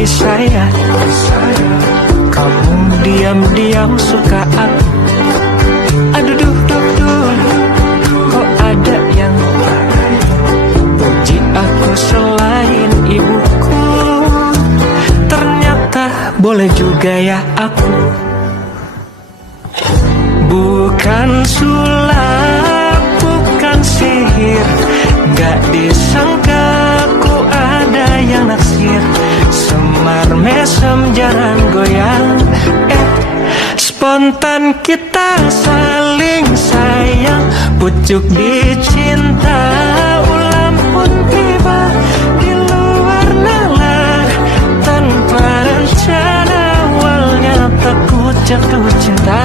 bisa ya kamu diam-diam suka aku? Aduh duh duh duh, kok ada yang puji aku selain ibuku? Ternyata boleh juga ya aku. Bukan sulap, bukan sihir, gak disangka ku ada yang naksir. Semar mesem jalan goyang, spontan kita saling sayang. Pucuk dicinta, ulam pun tiba di luar nalar. Tanpa rencana awalnya takut jatuh cinta.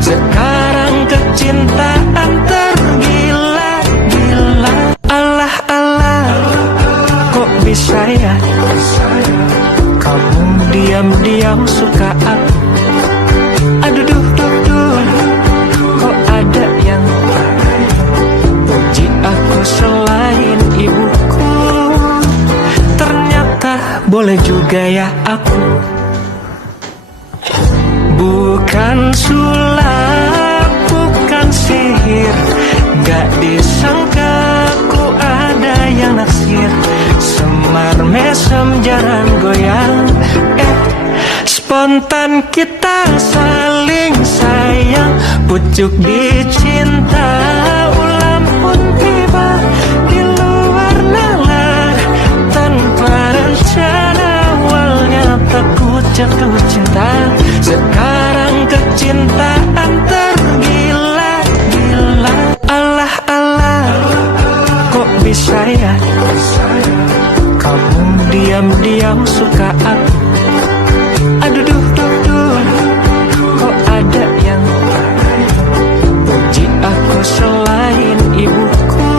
Sekarang kecintaan tergila-gila. Alah-alah, kok bisa ya kamu diam-diam suka aku? Aduh duh duh duh, kok ada yang puji aku selain ibuku? Ternyata boleh juga ya aku. Bukan sulap, bukan sihir, gak disangka ku ada yang naksir. Semar mesem jalan goyang, spontan kita saling sayang. Pucuk dicinta, ulam pun tiba di luar nalar. Tanpa rencana awalnya takut jatuh cinta. Sekarang kecintaan tergila-gila. Alah-alah, kok bisa ya kamu diam-diam suka aku? Aduh duh duh duh, kok ada yang puji aku selain ibuku?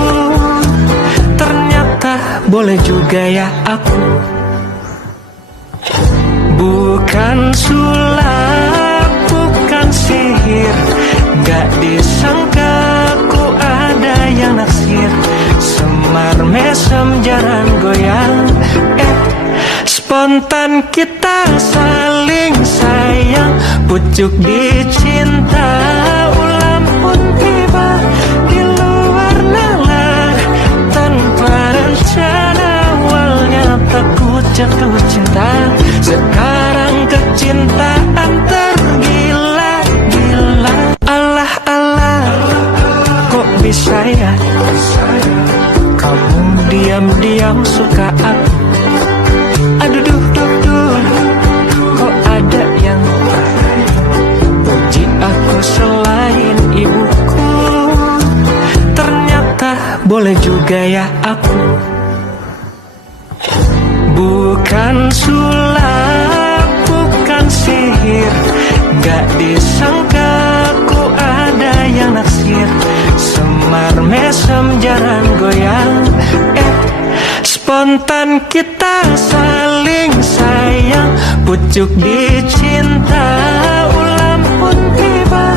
Ternyata boleh juga ya aku. Bukan sulap, bukan sihir, gak disangka ku ada yang naksir. Semar mesem jalan goyang, spontan kita saling sayang. Pucuk dicinta, ulam pun tiba di luar nalar. Tanpa rencana awalnya takut jatuh cinta. Sekarang kecintaan tergila-gila. Alah-alah, kok bisa ya kamu diam-diam suka aku? Aduh duh duh duh, kok ada yang puji aku selain ibuku? Ternyata boleh juga ya aku. Bukan sulap, bukan sihir, gak disangka ku ada yang naksir. Semar mesem jalan goyang, spontan kita saling sayang. Pucuk dicinta, ulam pun tiba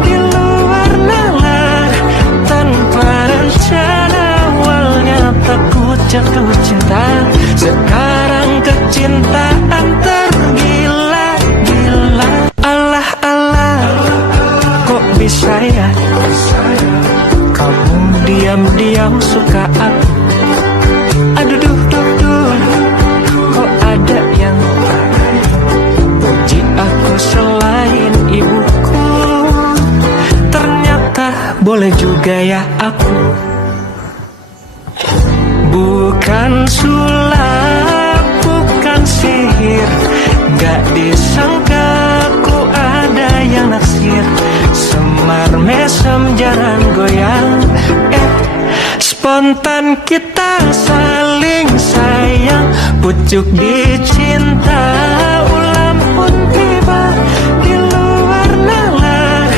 di luar nalar. Tanpa rencana awalnya takut jatuh cinta. Sekarang kecintaan tergila-gila. Alah-alah, kok bisa ya kamu diam-diam suka aku? Aduh duh duh duh, kok ada yang puji aku selain ibuku? Ternyata boleh juga ya aku. Bukan sulap, bukan sihir, gak disangka ku ada yang naksir. Semar mesem jalan goyang, spontan kita saling sayang. Pucuk dicinta, ulam pun tiba di luar nalar.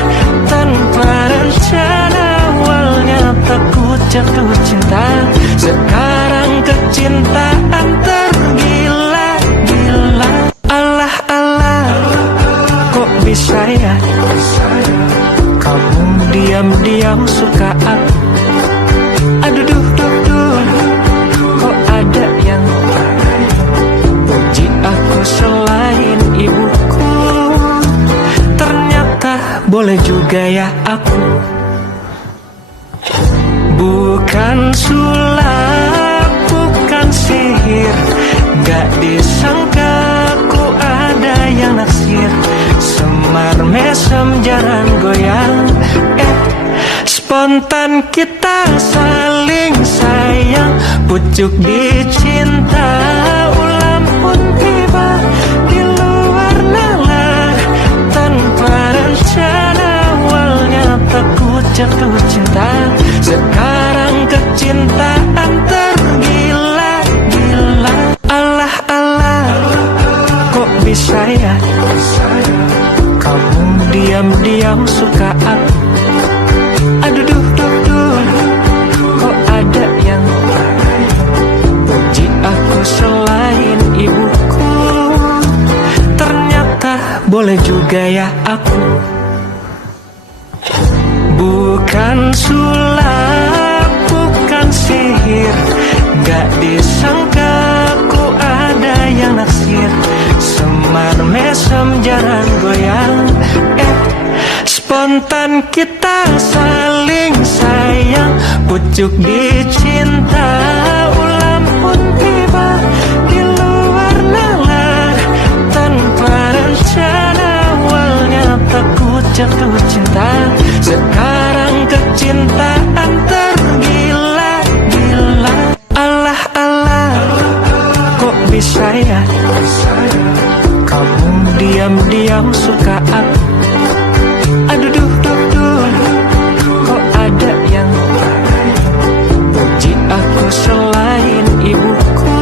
Tanpa rencana awalnya takut jatuh cinta. Sekarang kecintaan tergila-gila. Alah-alah, kok bisa ya kamu diam-diam suka aku? Aduh duh duh duh, kok ada yang puji aku Spontan kita saling sayang, pucuk dicinta, ulam pun tiba di luar nalar. Tanpa rencana awalnya takut jatuh cinta, sekarang kecintaan tergila-gila. Allah Allah, kok bisa ya kamu diam-diam suka aku? Aduh duh duh duh, kok ada yang puji aku selain ibuku? Ternyata boleh juga ya aku. Bukan sulap, bukan sihir, gak disangka ku ada yang naksir. Semar mesem jarang goyang, spontan kita saling sayang, pucuk dicinta, ulam pun tiba di luar nalar. Tanpa rencana awalnya takut jatuh cinta, sekarang kecintaan tergila-gila. Allah Allah, kok bisa ya kamu diam-diam suka aku? Aduh duh duh duh, kok ada yang puji aku selain ibuku?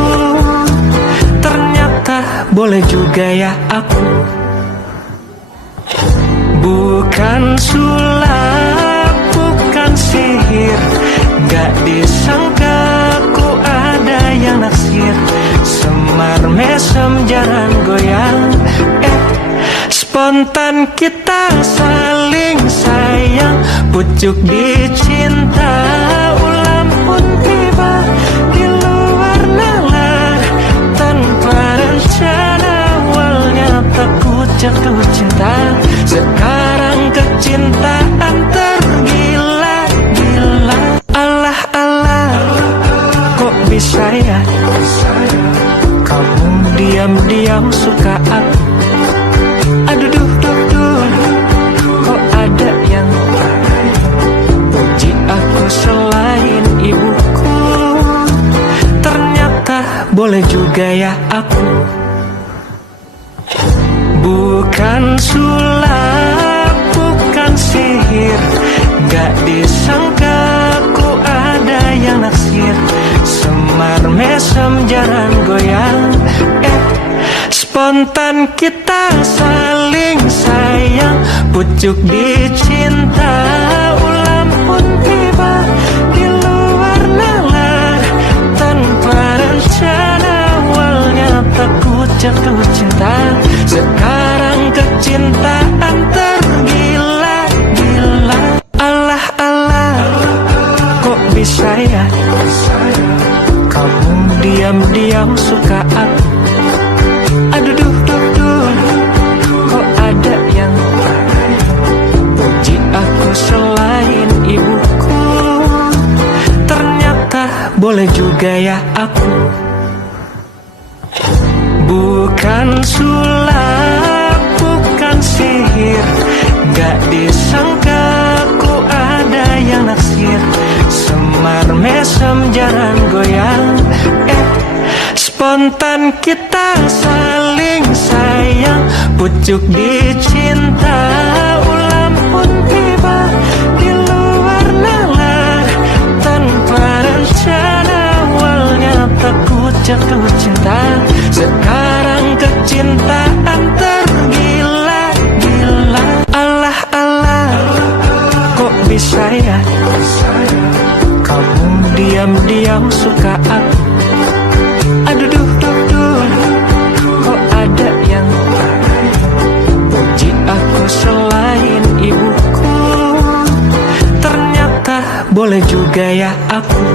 Ternyata boleh juga ya aku. Bukan sulap, bukan sihir, gak disangka ku ada yang naksir. Semar mesem jarang goyang, spontan kita saling sayang, pucuk dicinta, ulam pun tiba di luar nalar. Tanpa rencana awalnya takut jatuh cinta, sekarang kecintaan tergila-gila. Allah Allah, kok bisa ya kamu diam-diam suka aku? Aduh duh duh duh, kok ada yang puji aku selain ibuku? Ternyata boleh juga ya aku. Bukan sulap, bukan sihir, gak disangka ku ada yang naksir. Semar mesem jarang goyang, spontan kita saling sayang, pucuk dicinta, ulam pun tiba di luar nalar. Tanpa rencana awalnya takut jatuh cinta, sekarang kecintaan tergila-gila. Allah Allah, kok bisa ya kamu diam-diam suka aku? Aduh duh duh duh, kok ada yang puji aku selain ibuku? Ternyata boleh juga ya aku. Bukan sulap, bukan sihir, gak disangka ku ada yang naksir. Semar mesem jarang goyang, spontan kita saling sayang, pucuk dicinta, ulam pun tiba di luar nalar. Tanpa rencana awalnya takut jatuh cinta, sekarang kecintaan tergila-gila. Allah Allah, kok bisa ya kamu diam-diam suka aku? Aduh duh duh duh, kok ada yang puji aku selain ibuku? Ternyata boleh juga ya aku.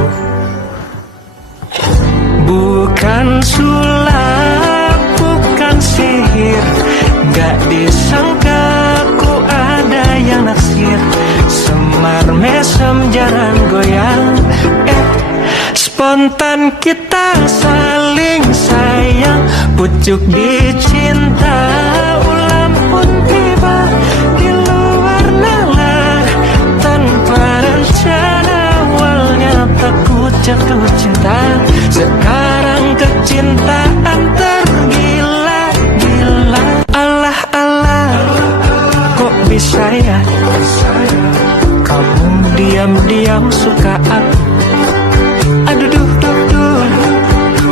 Bukan sulap, bukan sihir, gak disangka ku ada yang naksir. Semar mesem jarang goyang, spontan kita saling sayang, pucuk dicinta, ulam pun tiba di luar nalar. Tanpa rencana jatuh cinta. Sekarang kecintaan tergila-gila. Alah alah, kok bisa ya kamu diam-diam suka aku. Aduh duh duh duh,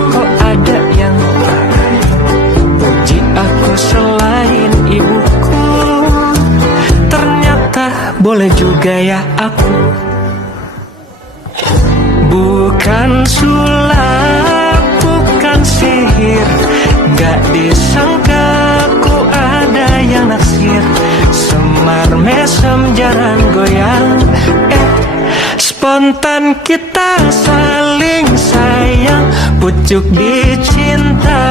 kok ada yang puji aku selain ibuku. Ternyata boleh juga ya aku. Bukan sulap, bukan sihir, gak disangka ku ada yang naksir. Semar mesem jarang goyang, spontan kita saling sayang. Pucuk dicinta,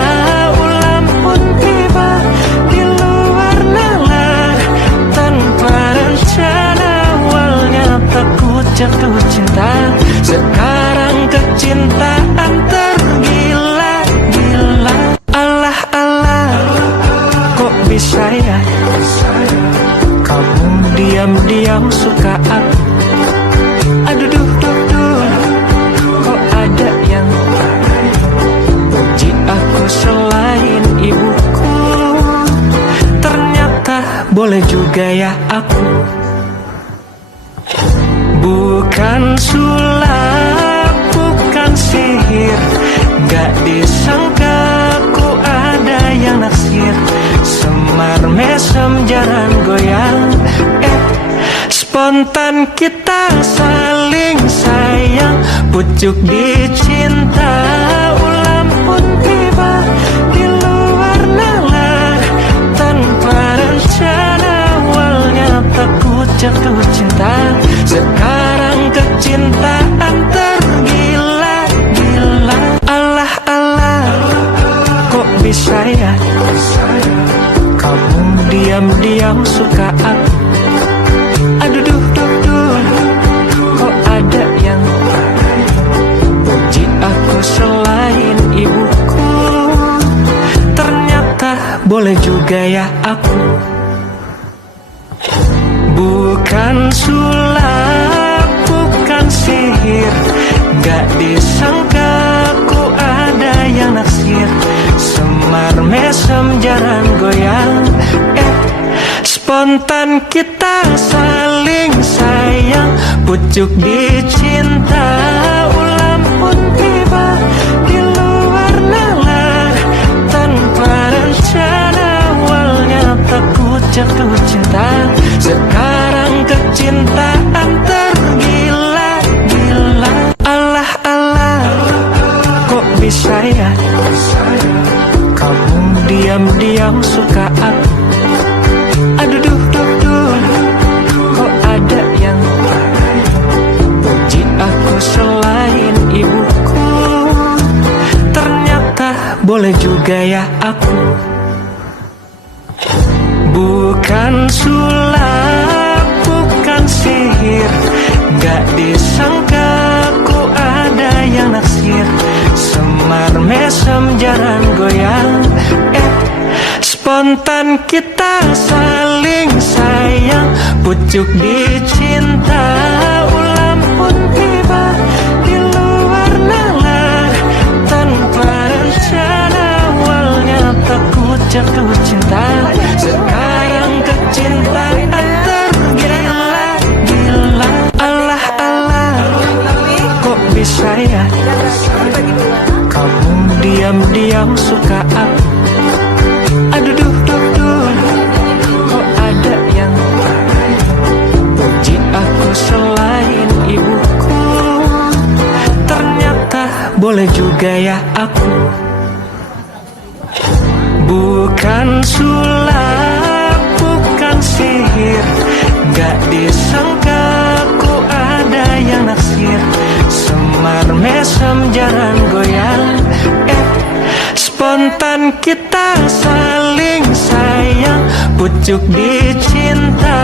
ulam pun tiba di luar nalar. Tanpa rencana awalnya takut jatuh cinta. Sekarang kecintaan tergila-gila. Alah alah, kok bisa ya kamu diam-diam suka aku. Aduh duh duh duh, kok ada yang puji aku selain ibuku. Ternyata boleh juga ya aku. Bukan sulap, bukan sihir, gak disangka ku ada yang naksir. Semar mesem jarang goyang, spontan kita saling sayang. Pucuk dicinta, ulam pun tiba di luar nalar. Tanpa rencana awalnya takut jatuh cinta. Sekarang kecintaan tergila-gila. Alah alah, kok bisa ya kamu diam-diam suka aku. Aduh duh duh duh, kok ada yang puji aku selain ibuku. Ternyata boleh juga ya aku. Bukan sulap, bukan sihir, gak disangka ku ada yang naksir. Semar mesem jarang goyang, spontan kita saling sayang. Pucuk dicinta, ulam pun tiba di luar nalar. Tanpa rencana awalnya takut jatuh cinta. Sekarang kecintaan tergila-gila. Alah alah, kok bisa ya kamu diam-diam suka aku. Aduh duh duh duh, kok ada yang puji aku selain ibuku. Ternyata boleh juga ya aku. Bukan sulap, bukan sihir, gak disangka ku ada yang naksir. Semar mesem jarang goyang, spontan kita saling sayang. Pucuk dicinta, ulam pun tiba di luar nalar. Tanpa rencana awalnya takut jatuh cinta. Sekarang kecintaan tergila-gila. Alah alah, kok bisa ya kamu diam-diam suka aku. Aduh duh duh duh, kok ada yang puji aku selain ibuku. Ternyata boleh juga ya aku. Bukan sulap, bukan sihir, gak disangka ku ada yang naksir. Semar mesem jarang goyang, spontan kita saling sayang. Pucuk dicinta,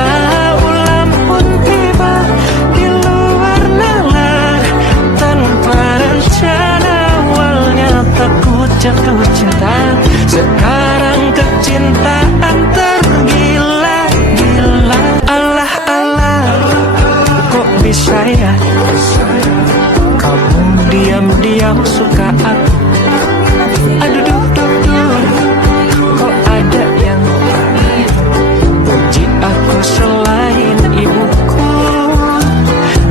ulam pun tiba di luar nalar. Tanpa rencana awalnya takut jatuh cinta. Sekarang kecintaan tergila-gila. Alah alah, kok bisa ya kamu diam aku. Aduh duh duh duh, kok ada yang puji aku selain ibuku.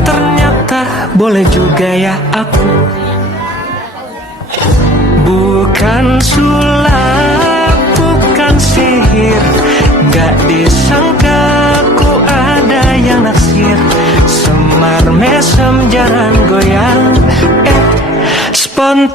Ternyata boleh juga ya aku. Bukan sulap, bukan sihir, gak disangka ku ada yang naksir. Semar mesem jalan goyang, spontan